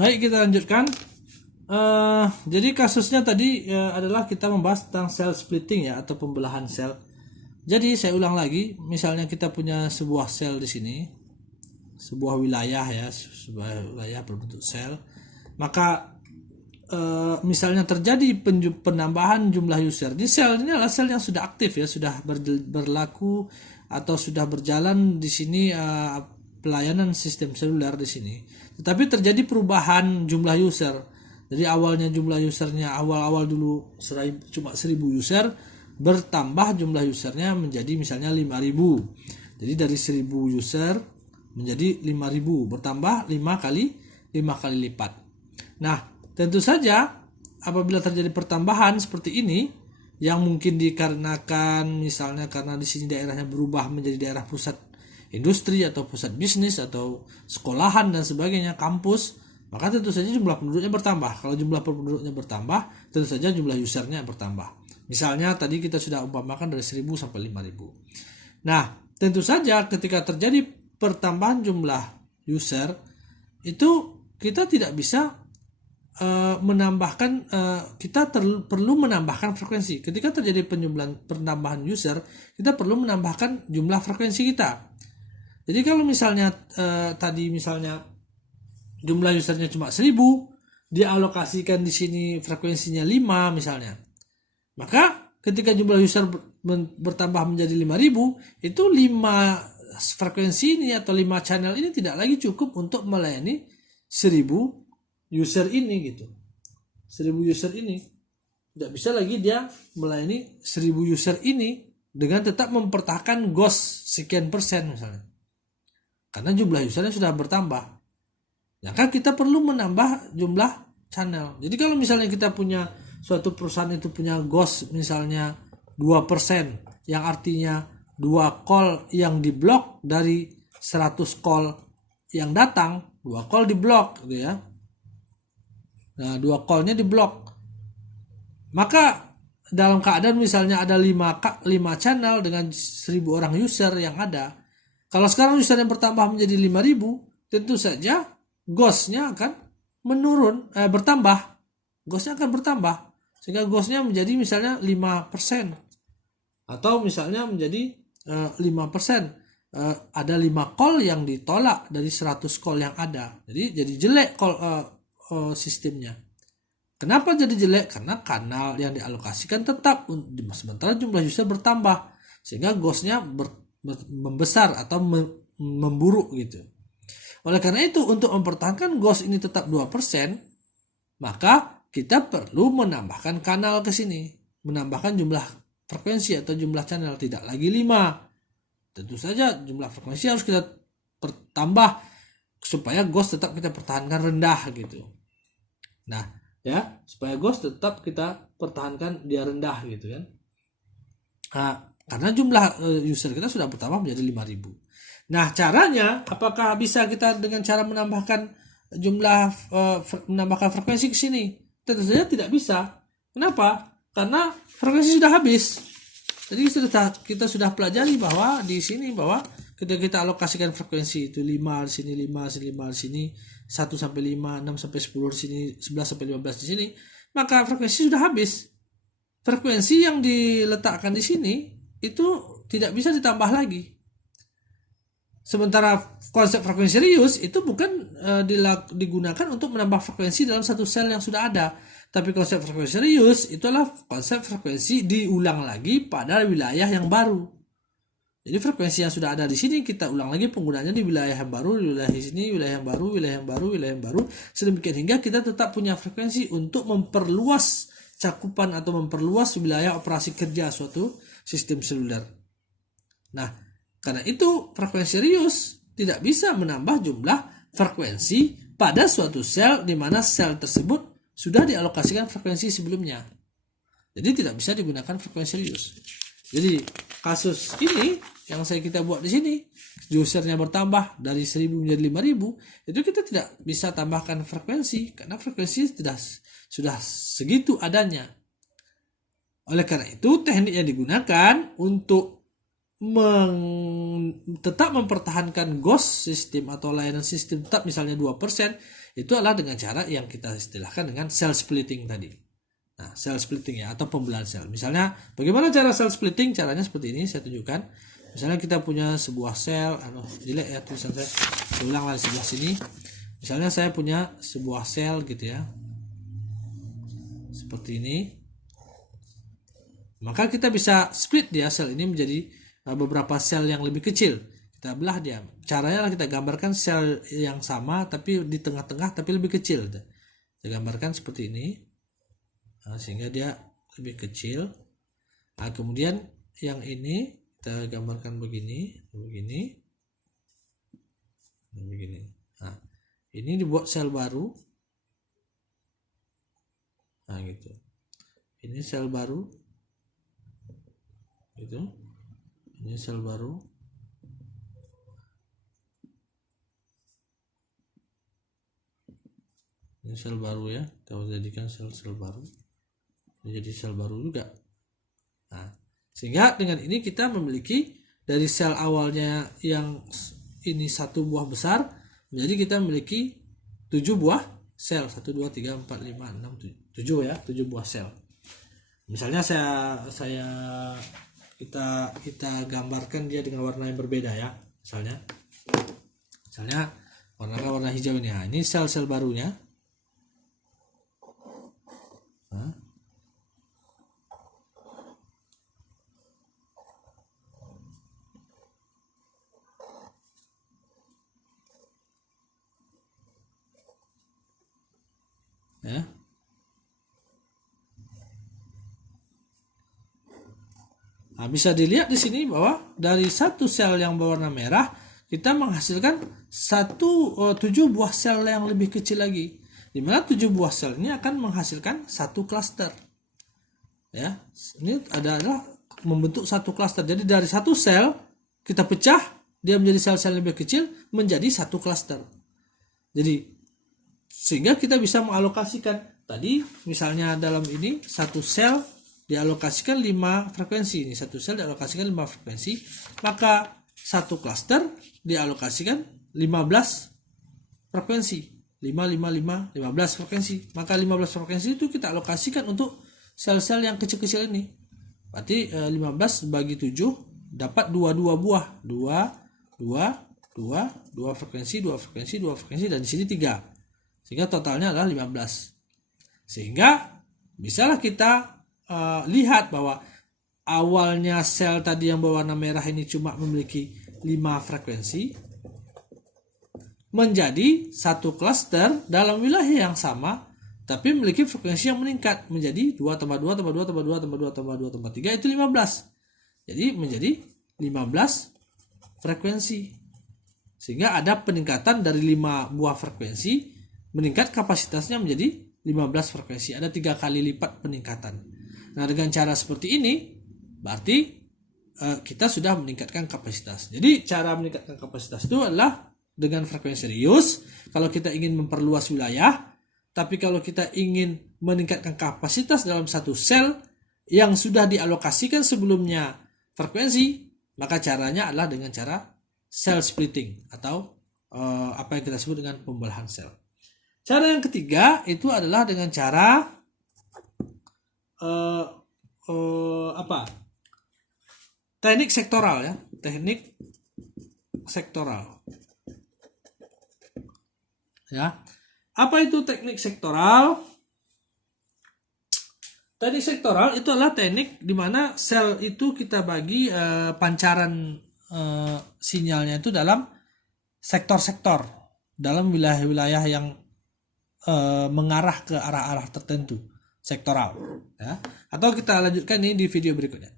Baik, kita lanjutkan. Jadi kasusnya tadi adalah kita membahas tentang cell splitting ya, atau pembelahan sel. Jadi saya ulang lagi, misalnya kita punya sebuah sel di sini, sebuah wilayah ya, sebuah wilayah berbentuk sel. Maka misalnya terjadi penambahan jumlah user. Di sel ini adalah sel yang sudah aktif ya, sudah berlaku atau sudah berjalan di sini pelayanan sistem seluler di sini. Tetapi terjadi perubahan jumlah user. Jadi awalnya jumlah usernya awal-awal dulu cuma 1000 user, bertambah jumlah usernya menjadi misalnya 5000. Jadi dari 1000 user menjadi 5000, bertambah 5 kali lipat. Nah, tentu saja apabila terjadi pertambahan seperti ini yang mungkin dikarenakan misalnya karena di sini daerahnya berubah menjadi daerah pusat industri atau pusat bisnis atau sekolahan dan sebagainya, kampus, maka tentu saja jumlah penduduknya bertambah. Kalau jumlah penduduknya bertambah, tentu saja jumlah usernya bertambah. Misalnya tadi kita sudah umpamakan dari 1000 sampai 5000. Nah, tentu saja ketika terjadi pertambahan jumlah user, itu kita tidak bisa menambahkan, perlu menambahkan frekuensi. Ketika terjadi penambahan user, kita perlu menambahkan jumlah frekuensi kita. Jadi kalau misalnya tadi misalnya jumlah usernya cuma 1000, dialokasikan di sini frekuensinya 5 misalnya. Maka ketika jumlah user bertambah menjadi 5000, itu 5 frekuensi ini atau 5 channel ini tidak lagi cukup untuk melayani 1000 user ini gitu. 1000 user ini tidak bisa lagi dia melayani 1000 user ini dengan tetap mempertahankan GOS sekian persen misalnya. Karena jumlah usernya sudah bertambah. Maka kita perlu menambah jumlah channel. Jadi kalau misalnya kita punya suatu perusahaan itu punya GOS misalnya 2%, yang artinya 2 call yang diblok dari 100 call yang datang, 2 call diblok gitu ya. Nah, 2 callnya diblok. Maka dalam keadaan misalnya ada 5 channel dengan 1000 orang user yang ada. Kalau sekarang user yang bertambah menjadi 5000, tentu saja GOS-nya akan bertambah. GOS-nya akan bertambah. Sehingga GOS-nya menjadi misalnya 5%. Atau misalnya menjadi 5%. Ada 5 call yang ditolak dari 100 call yang ada. Jadi jelek call sistemnya. Kenapa jadi jelek? Karena kanal yang dialokasikan tetap, sementara jumlah user bertambah. Sehingga GOS-nya membesar atau memburuk gitu. Oleh karena itu, untuk mempertahankan GOS ini tetap 2%, maka kita perlu menambahkan kanal ke sini, menambahkan jumlah frekuensi atau jumlah channel, tidak lagi 5. Tentu saja jumlah frekuensi harus kita tambah supaya GOS tetap kita pertahankan rendah gitu. Nah, ya, supaya GOS tetap kita pertahankan dia rendah gitu kan. Nah, karena jumlah user kita sudah bertambah menjadi 5000. Nah, caranya apakah bisa kita dengan cara menambahkan menambahkan frekuensi ke sini? Tentu saja tidak bisa. Kenapa? Karena frekuensi sudah habis. Jadi kita sudah pelajari bahwa di sini bahwa ketika kita alokasikan frekuensi itu 5 di sini, 5 di sini, 1 sampai 5, 6 sampai 10 di sini, 11 sampai 15 di sini, maka frekuensi sudah habis. Frekuensi yang diletakkan di sini itu tidak bisa ditambah lagi. Sementara konsep frekuensi reuse itu bukan digunakan untuk menambah frekuensi dalam satu sel yang sudah ada. Tapi konsep frekuensi reuse itu adalah konsep frekuensi diulang lagi pada wilayah yang baru. Jadi frekuensi yang sudah ada di sini kita ulang lagi penggunaannya di wilayah yang baru, di wilayah sini, wilayah yang baru, wilayah yang baru, wilayah yang baru. Sedemikian hingga kita tetap punya frekuensi untuk memperluas cakupan atau memperluas wilayah operasi kerja suatu sistem seluler. Nah, karena itu frekuensi reuse tidak bisa menambah jumlah frekuensi pada suatu sel di mana sel tersebut sudah dialokasikan frekuensi sebelumnya. Jadi tidak bisa digunakan frekuensi reuse. Jadi kasus ini yang kita buat di sini, usernya bertambah dari 1000 menjadi 5000, itu kita tidak bisa tambahkan frekuensi karena frekuensi sudah segitu adanya. Oleh karena itu teknik yang digunakan untuk tetap mempertahankan GOS sistem atau layanan sistem tetap misalnya 2%, Itu adalah dengan cara yang kita istilahkan dengan cell splitting tadi. Nah, cell splitting ya, atau pembelahan sel. Misalnya, bagaimana cara cell splitting? Caranya seperti ini, saya tunjukkan. Misalnya kita punya sebuah sel, jelek ya tulisan saya, ulang di sebelah sini. Misalnya saya punya sebuah sel gitu ya, seperti ini. Maka kita bisa split dia sel ini menjadi beberapa sel yang lebih kecil. Kita belah dia. Caranya adalah kita gambarkan sel yang sama tapi di tengah-tengah tapi lebih kecil. Kita gambarkan seperti ini. Nah, sehingga dia lebih kecil. Nah, kemudian yang ini kita gambarkan begini, begini. Nah, ini dibuat sel baru. Nah, gitu. Ini sel baru. Gitu. Ini sel baru. Ini sel baru ya. Kita jadikan sel-sel baru. Ini jadi sel baru juga. Nah, sehingga dengan ini kita memiliki dari sel awalnya yang ini satu buah besar, menjadi kita memiliki 7 buah sel. 1, 2, 3, 4, 5, 6, 7 ya. 7 buah sel. Misalnya kita gambarkan dia dengan warna yang berbeda ya. Misalnya warna hijau ini. Nah, ini sel-sel barunya. Nah. Ya. Nah, bisa dilihat di sini bahwa dari satu sel yang berwarna merah kita menghasilkan 7 buah sel yang lebih kecil lagi. Di mana 7 buah sel ini akan menghasilkan satu klaster. Ya, ini adalah membentuk satu klaster. Jadi dari satu sel kita pecah, dia menjadi sel-sel lebih kecil menjadi satu klaster. Jadi sehingga kita bisa mengalokasikan tadi misalnya dalam ini satu sel dialokasikan 5 frekuensi. Ini satu sel dialokasikan 5 frekuensi, maka satu klaster dialokasikan 15 frekuensi. 5, 5, 5, 15 frekuensi. Maka 15 frekuensi itu kita alokasikan untuk sel-sel yang kecil-kecil ini. Berarti 15 bagi 7 dapat 22 buah. 2 frekuensi, 2 frekuensi, 2 frekuensi, dan di sini 3. Sehingga totalnya adalah 15. Sehingga bisalah kita lihat bahwa awalnya sel tadi yang berwarna merah ini cuma memiliki 5 frekuensi menjadi satu klaster dalam wilayah yang sama tapi memiliki frekuensi yang meningkat menjadi 2 tambah 2 tambah 2 tambah 2 tambah 2 tambah 2 tambah 3 itu 15. Jadi menjadi 15 frekuensi. Sehingga ada peningkatan dari 5 buah frekuensi meningkat kapasitasnya menjadi 15 frekuensi. Ada 3 kali lipat peningkatan. Nah, dengan cara seperti ini berarti kita sudah meningkatkan kapasitas. Jadi cara meningkatkan kapasitas itu adalah dengan frekuensi serius kalau kita ingin memperluas wilayah. Tapi kalau kita ingin meningkatkan kapasitas dalam satu sel yang sudah dialokasikan sebelumnya frekuensi, maka caranya adalah dengan cara cell splitting atau apa yang kita sebut dengan pembelahan sel. Cara yang ketiga itu adalah dengan cara teknik sektoral ya, teknik sektoral. Ya. Apa itu teknik sektoral? Teknik sektoral itu adalah teknik di mana sel itu kita bagi pancaran sinyalnya itu dalam sektor-sektor, dalam wilayah-wilayah yang mengarah ke arah-arah tertentu, sektoral. Ya. Atau kita lanjutkan ini di video berikutnya.